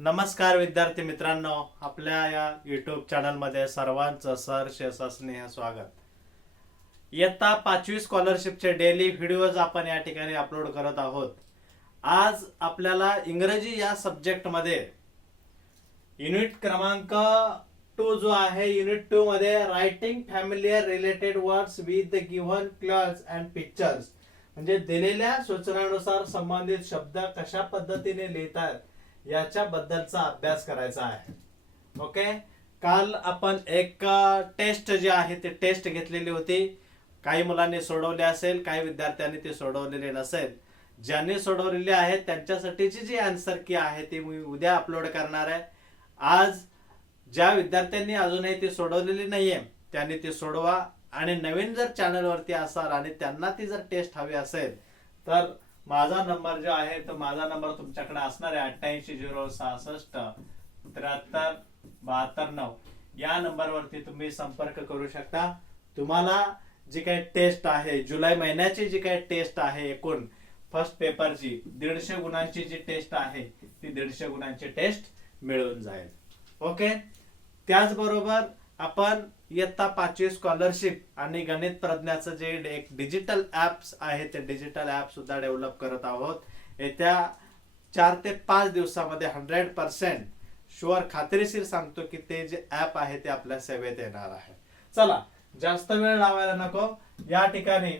नमस्कार विद्यार्थी मित्रांनो, आपल्या या यूट्यूब चॅनलमध्ये सर्वांचं सहर्ष स्नेह स्वागत. इयत्ता 5वी स्कॉलरशिपचे डेली व्हिडिओज आपण या ठिकाणी अपलोड करत आहोत. आज आपल्याला इंग्रजी या सब्जेक्टमध्ये युनिट क्रमांक 2 जो आहे, युनिट 2 मध्ये writing familiar related words with the given clause and pictures, म्हणजे दिलेल्या सूचनानुसार संबंधित शब्द कशा पद्धतीने लिहितात याच्या बद्दलचा अभ्यास करायचा आहे. ओके, काल आपण एक टेस्ट जी आहे ते टेस्ट घेतलेली होती. काही मुलांनी सोडवले असेल, काही विद्यार्थ्यांनी ते सोडवलेले नसेल. ज्यांनी सोडवलेले आहेत त्यांच्यासाठीची जी आन्सर की आहे ती मी उद्या अपलोड करणार आहे. आज ज्या विद्यार्थ्यांनी अजूनही ती सोडवलेली नाहीये त्यांनी ती सोडवा, आणि नवीन जर चॅनलवरती असाल आणि त्यांना ती जर टेस्ट हवी असेल तर माझा नंबर जो आहे तो माझा नंबर तुमच्याकडे असणार आहे 8806677372 या नंबरवरती तुम्ही संपर्क करू शकता. तुम्हाला जी काही टेस्ट आहे, जुलै महिन्याची जी काही टेस्ट आहे, एकूण फर्स्ट पेपरची 150 गुणांची जी टेस्ट आहे ती 150 गुणांची टेस्ट मिळून जाईल. ओके, त्याचबरोबर आपण इयत्ता 5वी स्कॉलरशिप आणि गणित प्रज्ञाचं जे एक डिजिटल ऍप्स आहे ते डिजिटल ऍप सुद्धा डेव्हलप करत आहोत. येत्या 4 ते 5 दिवसामध्ये 100% शुअर खात्रीशीर सांगतो की ते जे ऍप आहे ते आपल्या सेवेत येणार आहे. चला, जास्त वेळ लावायला नको. या ठिकाणी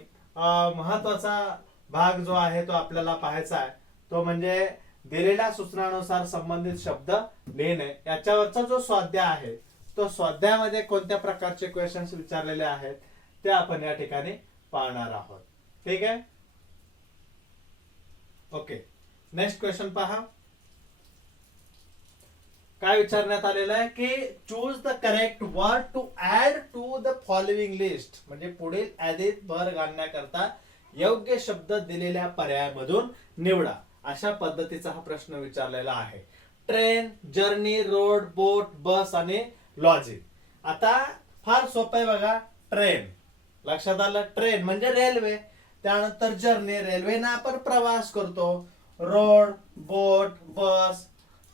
महत्वाचा भाग जो आहे तो आपल्याला पाहायचा आहे, तो म्हणजे दिलेल्या सूचनानुसार संबंधित शब्द लिहिणे. याच्यावरचा जो स्वाध्याय आहे तो स्वाध्यायामध्ये कोणत्या प्रकारचे क्वेश्चन्स विचारलेले आहेत ते आपण या ठिकाणी पाहणार आहोत. ठीक आहे. ओके, नेक्स्ट क्वेश्चन पहा. काय विचारण्यात आलेलं आहे की choose the correct word to add to the following list, म्हणजे पुढील यादीत भर घालण्याकरता योग्य शब्द दिलेल्या पर्यायामधून निवडा. अशा पद्धतीचा हा प्रश्न विचारलेला आहे. ट्रेन, जर्नी, रोड, बोट, बस आणि लॉजिक. आता फार सोपं आहे बघा. ट्रेन लक्षात आलं. ट्रेन म्हणजे रेल्वे. त्यानंतर जर्नी, रेल्वेने आपण प्रवास करतो. रोड, बोट, बस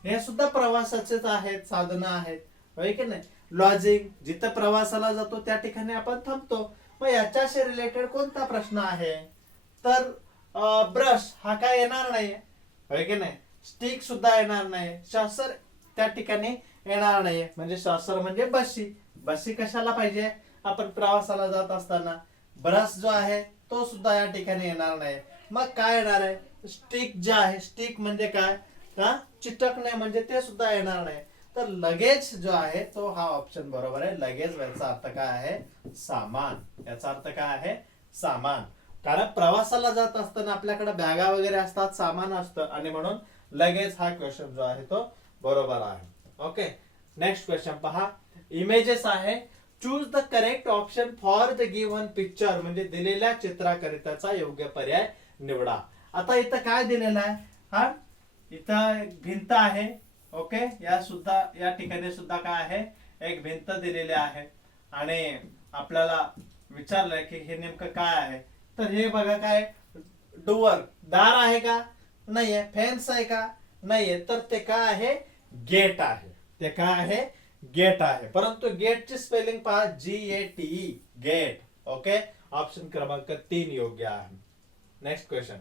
हे सुद्धा प्रवासाचेच आहेत, साधनं आहेत, होय की नाही. लॉजिक, जिथं प्रवासाला जातो त्या ठिकाणी आपण थांबतो. मग याच्याशी रिलेटेड कोणता प्रश्न आहे तर ब्रश हा काय येणार नाही, होय की नाही. स्टिक सुद्धा येणार नाही. शासर त्या ठिकाणी येणार नाही, म्हणजे शासर म्हणजे बशी. बशी कशाला पाहिजे, आपण प्रवासाला जात असताना. ब्रश जो आहे तो सुद्धा या ठिकाणी येणार नाही. मग काय येणार आहे, स्टिक जे आहे. स्टिक म्हणजे काय, का चिटकणे, म्हणजे ते सुद्धा येणार नाही. तर लगेज जो आहे तो हा ऑप्शन बरोबर आहे. लगेज याचा अर्थ काय आहे, सामान. याचा अर्थ काय आहे, सामान. कारण प्रवासाला जात असताना आपल्याकडे बॅगा वगैरे असतात, सामान असतं, आणि म्हणून लगेज हा क्वेश्चन जो आहे तो बरोबर आहे. ओके, नेक्स्ट क्वेश्चन पहा. इमेजेस आहे. Choose the correct option for the given picture, म्हणजे दिलेल्या चित्राकरिताचा योग्य पर्याय निवडा. आता इथं काय दिलेलं आहे, हा इथं भिंत आहे. ओके, या ठिकाणी सुद्धा काय आहे, एक भिंत दिलेली आहे, आणि आपल्याला विचारलंय की हे नेमकं काय आहे. तर हे बघा, काय डोअर, दार आहे का, नाहीये. फेन्स आहे का, नाहीये. तर ते काय आहे, गेट आहे. ते काय आहे, गेट आहे. परंतु गेटची स्पेलिंग पहा, GATE, गेट. ओके, ऑप्शन क्रमांक 3 योग्य आहे. Next question.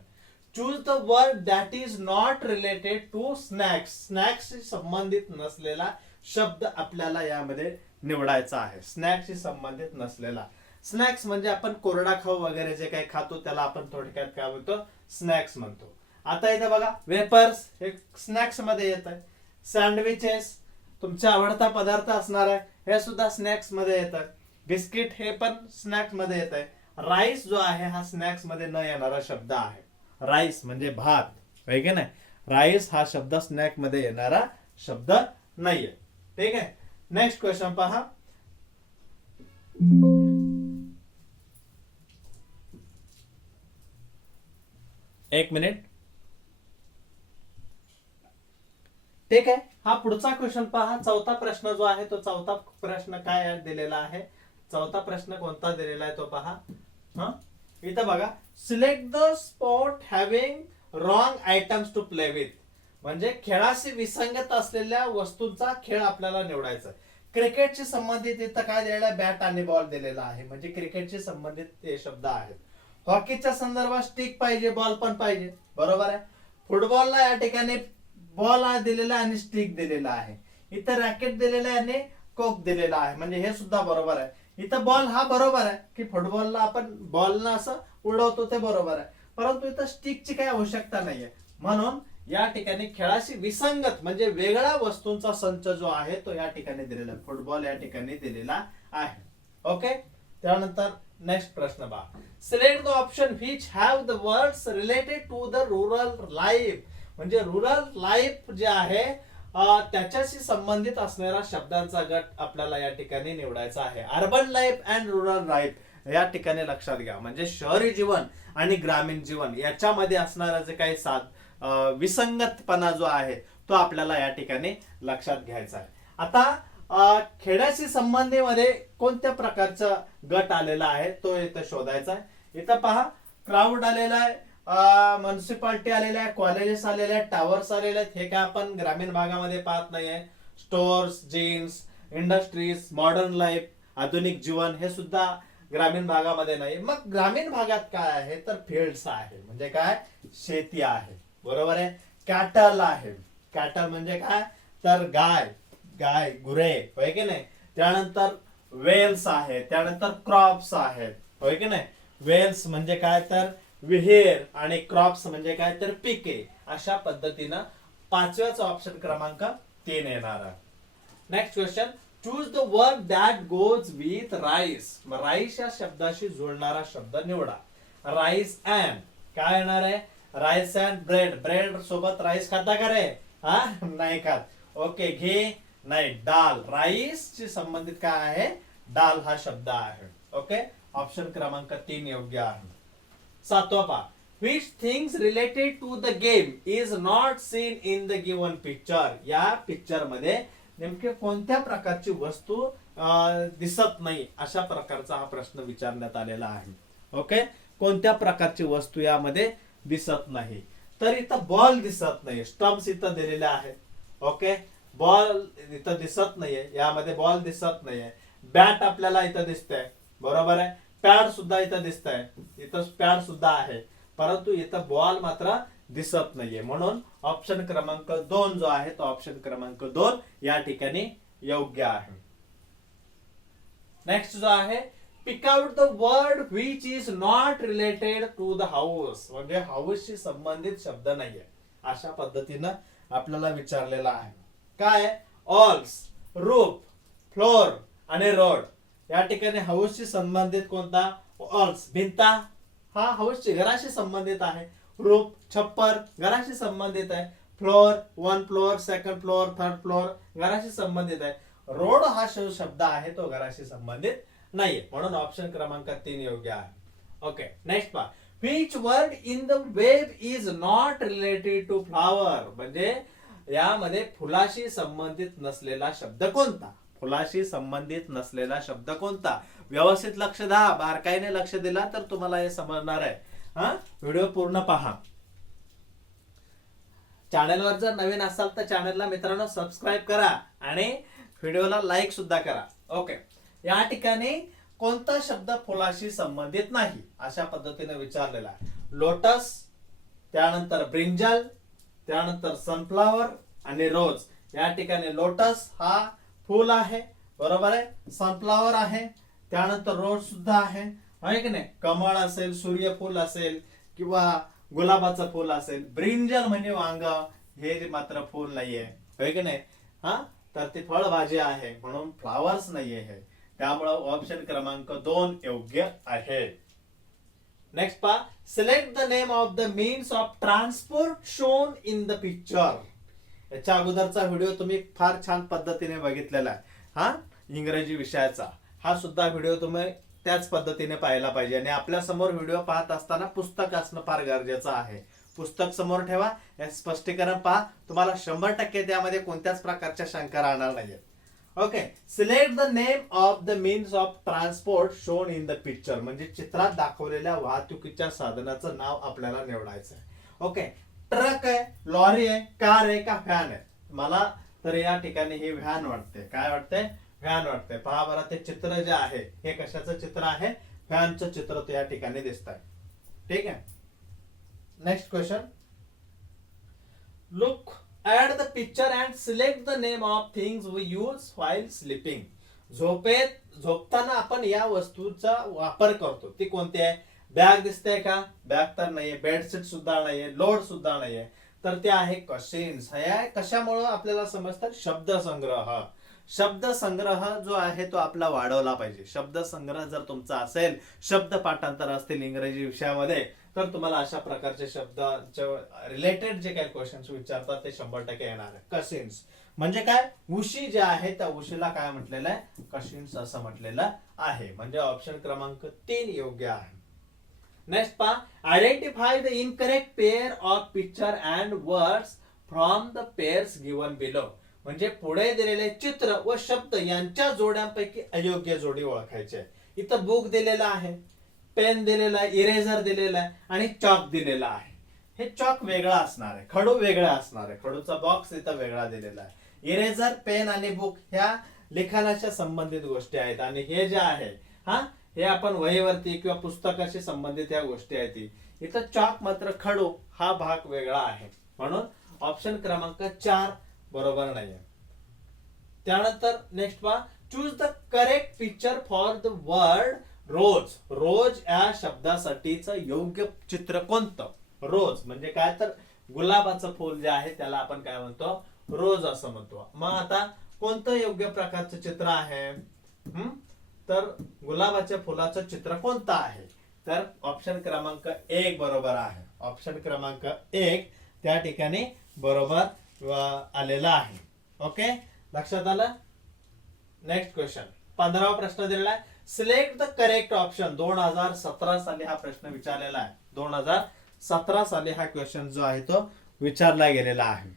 Choose the word that is not related to snacks. स्नॅक्सशी संबंधित नसलेला शब्द आपल्याला यामध्ये निवडायचा आहे. स्नॅक्सशी संबंधित नसलेला. स्नॅक्स म्हणजे आपण कोरडा खाऊ वगैरे जे काही खातो त्याला आपण थोडक्यात काय म्हणतो, स्नॅक्स म्हणतो. आता इथं बघा, वेपर्स हे स्नॅक्स मध्ये येत आहे. सँडविचेस तुमचा आवडता पदार्थ असणार आहे, हे सुद्धा स्नॅक्स मध्ये येतात. बिस्किट हे पण स्नॅक्स मध्ये येत आहे. राईस जो आहे हा स्नॅक्स मध्ये न येणारा शब्द आहे. राईस म्हणजे भात, होय की नाही. राईस हा शब्द स्नॅक मध्ये येणारा शब्द नाहीये. ठीक आहे. नेक्स्ट क्वेश्चन पहा. एक मिनिट. ठीक आहे, हा पुढचा क्वेश्चन पहा. चौथा प्रश्न जो आहे तो चौथा प्रश्न काय दिलेला आहे, चौथा प्रश्न कोणता दिलेला आहे तो पहा. इथं बघा, select the sport having wrong items to play with. म्हणजे खेळाशी विसंगत असलेल्या वस्तूंचा खेळ आपल्याला निवडायचा आहे. क्रिकेटशी संबंधित इथं काय दिलेलं आहे, बॅट आणि बॉल दिलेला आहे, म्हणजे क्रिकेटशी संबंधित ते शब्द आहेत. हॉकीच्या संदर्भात स्टिक पाहिजे, बॉल पण पाहिजे, बरोबर आहे. फुटबॉलला या ठिकाणी बॉल दिलेला आणि स्टिक दिलेला आहे. इथं रॅकेट दिलेला आहे आणि कोक दिलेला आहे, म्हणजे हे सुद्धा बरोबर आहे. इथं बॉल हा बरोबर आहे की फुटबॉलला आपण बॉलला असं उडवतो ते बरोबर आहे, परंतु इथं स्टिकची काही आवश्यकता नाहीये. म्हणून या ठिकाणी खेळाशी विसंगत म्हणजे वेगळ्या वस्तूंचा संच जो आहे तो या ठिकाणी दिलेला आहे, फुटबॉल या ठिकाणी दिलेला आहे. ओके, त्यानंतर नेक्स्ट प्रश्न पहा. Select the option which have the words related to the rural life. म्हणजे रुरल लाईफ जे आहे त्याच्याशी संबंधित असणाऱ्या शब्दांचा गट आपल्याला या ठिकाणी निवडायचा आहे. Urban life and rural life या ठिकाणी लक्षात घ्या, म्हणजे शहरी जीवन आणि ग्रामीण जीवन याच्यामध्ये असणारा जे काही विसंगतपणा जो आहे तो आपल्याला या ठिकाणी लक्षात घ्यायचा आहे. आता खेड्याशी संबंधीमध्ये कोणत्या प्रकारचा गट आलेला आहे तो इथं शोधायचा आहे. इथं पहा, क्राऊड आलेला आहे, म्युन्सिपाल्टी आलेल्या आहे, कॉलेजेस आलेले आहेत, टावर्स आलेले आहेत. हे काय आपण ग्रामीण भागामध्ये पाहत नाहीये. Stores, jeans, industries, modern life, आधुनिक जीवन हे सुद्धा ग्रामीण भागामध्ये नाही. मग ग्रामीण भागात काय आहे तर फील्ड्स आहे, म्हणजे काय, शेती आहे, बरोबर आहे. कॅटल आहे, कॅटल म्हणजे काय तर गाय गुरे, होय की नाही. त्यानंतर वेल्स आहे, त्यानंतर क्रॉप्स आहेत, होय की नाही. वेल्स म्हणजे काय तर विहीर आणि क्रॉप्स म्हणजे काय तर पिके. अशा पद्धतीनं पाचव्याचा ऑप्शन क्रमांक 3 येणार आहे. Next question, choose the word that goes with rice. Rice या शब्दाशी जोडणारा शब्द निवडा. राईस अँड काय येणार आहे, राईस अँड ब्रेड. ब्रेड सोबत राईस खाता का रे, हा नाही खात. ओके, घे नाही, डाल. राईस ची संबंधित काय आहे, डाल हा शब्द आहे. ओके, ऑप्शन क्रमांक 3 योग्य आहे. 7वा पहा, which things related to the game is not seen in the given picture. या पिक्चर मध्ये नेमके कोणत्या प्रकारची वस्तू दिसत नाही अशा प्रकारचा हा प्रश्न विचारण्यात आलेला आहे. ओके, कोणत्या प्रकारची वस्तू यामध्ये दिसत नाही. तर इथं बॉल दिसत नाही, स्टम्प्स इथं दिलेले आहेत. ओके, बॉल इथं दिसत नाहीये, यामध्ये बॉल दिसत नाहीये. बॅट आपल्याला इथं दिसतंय, बरोबर आहे. पॅड सुद्धा इथं दिसतंय, इथं पॅड सुद्धा आहे, परंतु इथं बॉल मात्र दिसत नाहीये. म्हणून ऑप्शन क्रमांक 2 जो आहे तो ऑप्शन क्रमांक 2 या ठिकाणी योग्य आहे. नेक्स्ट जो आहे, pick out the word which is not related to the house. म्हणजे हाऊसशी संबंधित शब्द नाहीये अशा पद्धतीनं आपल्याला विचारलेला आहे. काय, ऑल्स, रूफ, फ्लोर आणि रोड. या ठिकाणी हाऊसशी संबंधित कोणता, ऑल्स भिंता हा हाऊसची घराशी संबंधित आहे. रूफ छप्पर घराशी संबंधित आहे. Floor 1 floor 2nd floor 3rd floor घराशी संबंधित आहे. रोड हा शब्द आहे तो घराशी संबंधित नाहीये, म्हणून ऑप्शन क्रमांक 3 योग्य आहे. ओके, नेक्स्ट पहा, which word in the web is not related to flower. म्हणजे यामध्ये फुलाशी संबंधित नसलेला शब्द कोणता, फुलाशी संबंधित नसलेला शब्द कोणता. व्यवस्थित लक्ष द्या, बारकाईने लक्ष दिला तर तुम्हाला हे समजणार आहे. हा व्हिडिओ पूर्ण पहा. चॅनलवर जर नवीन असाल तर चॅनलला मित्रांनो सबस्क्राईब करा आणि व्हिडिओला लाईक सुद्धा करा. ओके, या ठिकाणी कोणता शब्द फुलाशी संबंधित नाही अशा पद्धतीने विचारलेला आहे. लोटस, त्यानंतर ब्रिंजल, त्यानंतर सनफ्लावर आणि रोज. या ठिकाणी लोटस हा फूल आहे, बरोबर आहे. सनफ्लावर आहे, त्यानंतर रोज सुद्धा आहे की नाही. कमळ असेल, सूर्यफूल असेल किंवा गुलाबाचं फूल असेल. ब्रिंजल म्हणजे वांग, हे मात्र फूल नाहीये, होय की नाही. हा तर ती फळभाजी आहे, म्हणून फ्लावर्स नाहीये हे. त्यामुळे ऑप्शन क्रमांक 2 योग्य आहे. नेक्स्ट पहा, select the name of the means of transport shown in the picture. याच्या अगोदरचा व्हिडिओ तुम्ही फार छान पद्धतीने बघितलेला आहे. हा इंग्रजी विषयाचा हा सुद्धा व्हिडिओ तुम्ही त्याच पद्धतीने पाहायला पाहिजे. आणि आपल्या समोर व्हिडिओ पाहत असताना पुस्तक असणं फार गरजेचं आहे. पुस्तक समोर ठेवा, हे स्पष्टीकरण पहा, तुम्हाला 100% त्यामध्ये कोणत्याच प्रकारच्या शंका राहणार नाहीये. Okay, select the name of the means of transport shown in the picture. म्हणजे चित्रात दाखवलेल्या वाहतुकीच्या साधनाचं नाव आपल्याला निवडायचं आहे. ओके, ट्रक आहे, लॉरी आहे, कार आहे का व्हॅन आहे? मला तर या ठिकाणी हे व्हॅन वाटते. काय वाटते? व्हॅन वाटते. पहा बरं, ते चित्र जे आहे हे कशाचं चित्र आहे? व्हॅनचं चित्र ते या ठिकाणी दिसत आहे. ठीक आहे. Next question. Look at the picture and select the name of things we use while sleeping. झोपताना आपण या वस्तूचा वापर करतो, ती कोणती आहे? बॅग दिसते का? बॅग तर नाहीये. बेडशीट सुद्धा नाहीये. लोड सुद्धा नाहीये. तर ते आहे कशिन्स. हे कशामुळे आपल्याला समजतात? शब्दसंग्रह. शब्दसंग्रह जो आहे तो आपला वाढवला पाहिजे. शब्दसंग्रह जर तुमचा असेल, शब्द पाठांतर असतील इंग्रजी विषयामध्ये, तर तुम्हाला अशा प्रकारचे शब्दाच्या रिलेटेड जे काही क्वेश्चन्स विचारतात ते 100% येणार आहे. कशिन्स म्हणजे काय? उशी जे आहे त्या उशीला काय म्हटलेलं आहे? कशिन्स असं म्हटलेलं आहे. म्हणजे ऑप्शन क्रमांक 3 योग्य आहे. नेक्स्ट पहा. Identify the incorrect pair of picture and words from the pairs given below. म्हणजे पुढे दिलेले चित्र व शब्द यांच्या जोड्यांपैकी अयोग्य जोडी ओळखायची आहे. इथं बुक दिलेला आहे, पेन दिलेला आहे, इरेझर दिलेला आहे आणि चॉक दिलेला आहे. हे चॉक वेगळा असणार आहे, खडू वेगळा असणार आहे. खडूचा बॉक्स इथं वेगळा दिलेला आहे. इरेझर, पेन आणि बुक ह्या लिखाणाच्या संबंधित गोष्टी आहेत आणि हे जे आहे हे आपण वहीवरती किंवा पुस्तकाशी संबंधित ह्या गोष्टी आहेत. इथं चॉक मात्र खडू हा भाग वेगळा आहे. म्हणून ऑप्शन क्रमांक 4 बरोबर नाहीये. त्यानंतर नेक्स्ट पहा. Choose the correct picture for the word rose. Rose या शब्दासाठीचं योग्य चित्र कोणतं? रोज म्हणजे काय? तर गुलाबाचं फूल जे आहे त्याला आपण काय म्हणतो? रोज असं म्हणतो. मग आता कोणतं योग्य प्रकारचं चित्र आहे? तर गुलाबाच्या फुलाचं चित्र कोणतं आहे? तर ऑप्शन क्रमांक 1 बरोबर आहे. ऑप्शन क्रमांक 1 त्या ठिकाणी बरोबर आलेला आहे. ओके, लक्षात आलं? Next question. 15वा प्रश्न दिलेला आहे. Select the correct option. 2017 साली हा प्रश्न विचारलेला आहे. 2017 साली हा क्वेश्चन जो आहे तो विचारला गेलेला आहे.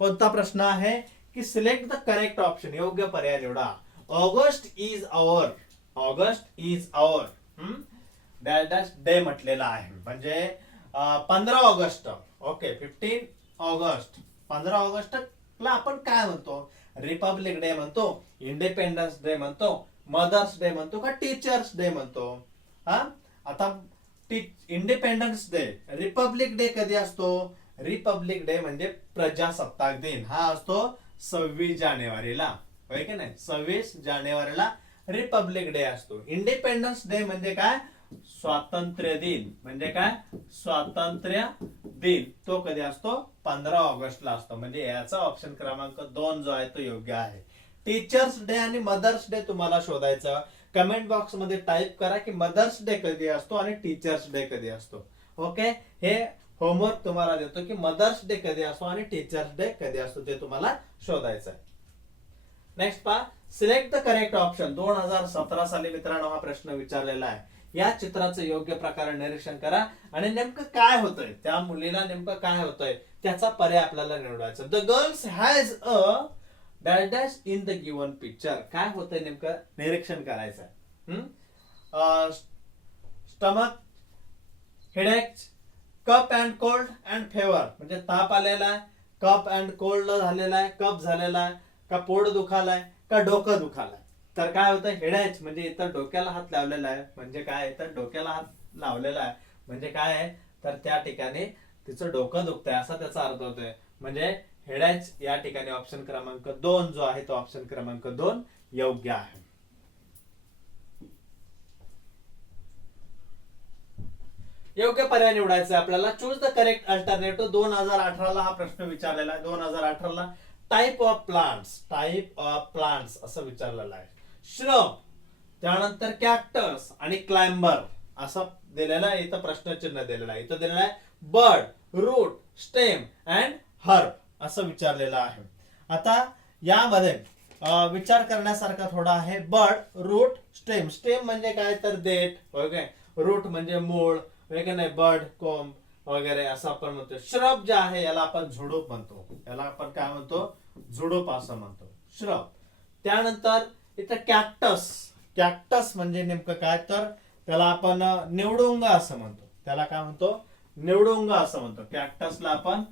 कोणता प्रश्न आहे? की सिलेक्ट द करेक्ट ऑप्शन. योग्य पर्याय निवडा. August is our. August is our dash day म्हटलेला आहे. म्हणजे 15 ऑगस्ट. Okay, 15 August. 15 ऑगस्टला आपण काय म्हणतो? रिपब्लिक डे म्हणतो, इंडिपेंडन्स डे म्हणतो, मदर्स डे म्हणतो का टीचर्स डे म्हणतो? आता इंडिपेंडन्स डे, रिपब्लिक डे कधी असतो? रिपब्लिक डे म्हणजे प्रजासत्ताक दिन हा असतो 26 जानेवारीला. होय की नाही? 26 जानेवारीला रिपब्लिक डे असतो. इंडिपेंडन्स डे म्हणजे काय? स्वातंत्र्य दिन. म्हणजे काय? स्वातंत्र्य दिन. तो कधी असतो? 15 ऑगस्टला असतो. म्हणजे याचा ऑप्शन क्रमांक 2 जो आहे तो योग्य आहे. टीचर्स डे आणि मदर्स डे तुम्हाला शोधायचं. कमेंट बॉक्स मध्ये टाइप करा की मदर्स डे कधी असतो आणि टीचर्स डे कधी असतो. ओके, हे होमवर्क तुम्हाला देतो की मदर्स डे कधी असतो आणि टीचर्स डे कधी असतो ते तुम्हाला शोधायचं आहे. नेक्स्ट पहा. Select the correct option. 2017 साली मित्रांनो हा प्रश्न विचारलेला आहे. या चित्राचं योग्य प्रकारे निरीक्षण करा आणि नेमकं काय होतंय, त्या मुलीला नेमकं काय होतंय त्याचा पर्याय आपल्याला निवडायचा. The girls has a dash dash in the given picture. काय होतंय नेमकं निरीक्षण करायचं. Stomach, headache, cup and cold and favour. म्हणजे ताप आलेला आहे, कप अँड कोल्ड झालेला आहे, कप झालेला आहे, का पोट दुखालाय, का डोकं दुखालाय. तर काय होतं? हेडेक म्हणजे इतर डोक्याला हात लावलेला आहे. म्हणजे काय? तर डोक्याला हात लावलेला आहे म्हणजे काय आहे? तर त्या ठिकाणी तिचं डोकं दुखतंय असा त्याचा अर्थ होतोय. म्हणजे हेडेक या ठिकाणी ऑप्शन क्रमांक 2 जो आहे तो ऑप्शन क्रमांक 2 योग्य आहे. योग्य पर्याय निवडायचा आपल्याला. Choose the correct alternative. 2018 ला हा प्रश्न विचारलेला आहे. 2018 ला type of plants. Type of plants असं विचारलेलं आहे. श्रब, त्यानंतर कॅक्टस आणि क्लाइंबर असं दिलेलं आहे. इथं प्रश्नचिन्ह दिलेलं आहे. इथं दिलेलं आहे bird, root, stem and herb असं विचारलेलं आहे. आता यामध्ये विचार करण्यासारखा थोडा आहे. Bird, root, stem. स्टेम म्हणजे काय? तर देठ. ओके, रूट म्हणजे मूळ वगैरे नाही, बर्ड, कोंब वगैरे असं आपण म्हणतो. श्रब जे आहे याला आपण झुडूप म्हणतो. याला आपण काय म्हणतो? झुडूप असं म्हणतो, श्रब. त्यानंतर इथं कॅक्टस. कॅक्टस म्हणजे नेमकं काय? तर त्याला आपण निवडुंगा असं म्हणतो. त्याला काय म्हणतो? निवडुंगा असं म्हणतो. कॅक्टसला आपण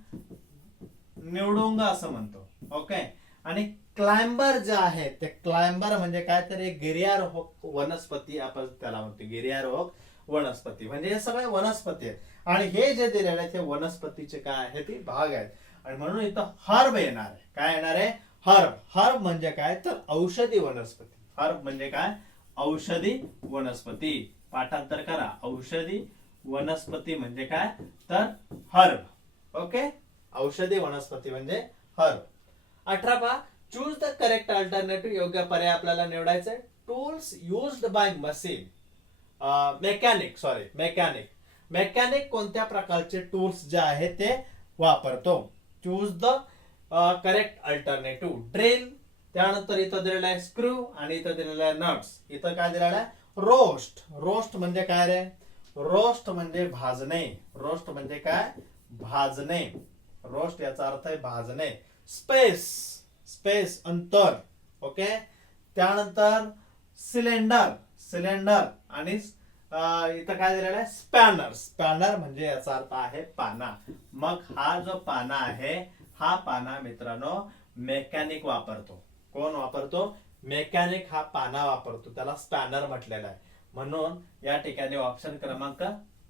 निवडुंगा असं म्हणतो. ओके. आणि क्लाइंबर जे आहे ते क्लाइंबर म्हणजे काय तर एक गिर्यारोहक वनस्पती आपण त्याला म्हणतो. गिर्यारोहक वनस्पती म्हणजे हे सगळे वनस्पती आहेत. आणि हे जे दिलेले आहेत हे वनस्पतीचे काय आहे ते भाग आहेत. आणि म्हणून इथं हर्ब येणार आहे. काय येणार आहे? हर्ब. हर्ब म्हणजे काय तर औषधी वनस्पती. हर्ब म्हणजे काय? औषधी वनस्पती. पाठांतर करा. औषधी वनस्पती म्हणजे काय तर हर्ब. ओके. औषधी वनस्पती म्हणजे हर्ब. 18 पहा, चूज द करेक्ट अल्टरनेटिव्ह. योग्य पर्याय आपल्याला निवडायचा आहे. Tools used by machine. Mechanic. Mechanic कोणत्या प्रकारचे टूल्स जे आहेत ते वापरतो. Choose the correct alternative. Drill, त्यानंतर इथं दिलेला आहे स्क्रू आणि इथं दिलेला आहे नट्स. इथं काय दिलेला आहे? रोस्ट. रोस्ट म्हणजे काय रे? रोस्ट म्हणजे भाजणे. रोस्ट म्हणजे काय? भाजणे. रोस्ट याचा अर्थ आहे भाजणे. स्पेस अंतर. ओके. त्यानंतर सिलेंडर आणि इथं काय दिलेलं आहे? स्पॅनर म्हणजे याचा अर्थ आहे पाना. मग हा जो पाना आहे हा पाना मित्रांनो मेकॅनिक वापरतो. कोण वापरतो? मेकॅनिक हा पाना वापरतो. त्याला स्पॅनर म्हटलेला आहे. म्हणून या ठिकाणी ऑप्शन क्रमांक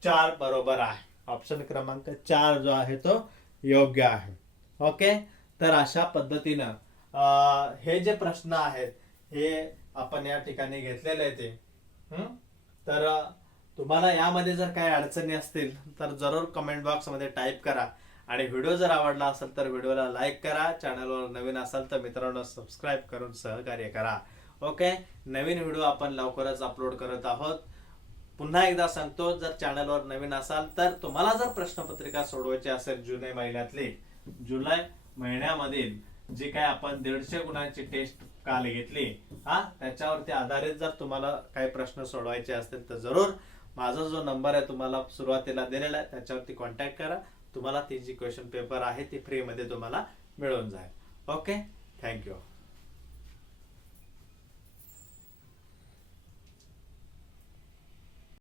4 बरोबर आहे. ऑप्शन क्रमांक 4 जो आहे तो योग्य आहे. ओके. तर अशा पद्धतीनं हे जे प्रश्न आहेत हे आपण या ठिकाणी घेतलेले आहे ते. तर तुम्हाला यामध्ये जर काही अडचणी असतील तर जरूर कमेंट बॉक्स मध्ये टाईप करा. आणि व्हिडिओ जर आवडला असेल तर व्हिडिओला लाईक करा. चॅनलवर नवीन असाल तर मित्रांनो सबस्क्राईब करून सहकार्य करा. ओके. नवीन व्हिडिओ आपण लवकरच अपलोड करत आहोत. पुन्हा एकदा सांगतो, जर चॅनलवर नवीन असाल तर तुम्हाला जर प्रश्नपत्रिका सोडवायची असेल जुलै महिन्यामधील जी काय आपण 150 गुणांची टेस्ट काल घेतली त्याच्यावरती आधारित जर तुम्हाला काही प्रश्न सोडवायचे असतील तर जरूर माझा जो नंबर आहे तुम्हाला सुरुवातीला दिलेला आहे त्याच्यावरती कॉन्टॅक्ट करा. तुम्हाला ती जी क्वेश्चन पेपर आहे ती फ्री मध्ये तुम्हाला मिळून जाईल. ओके. थँक्यू.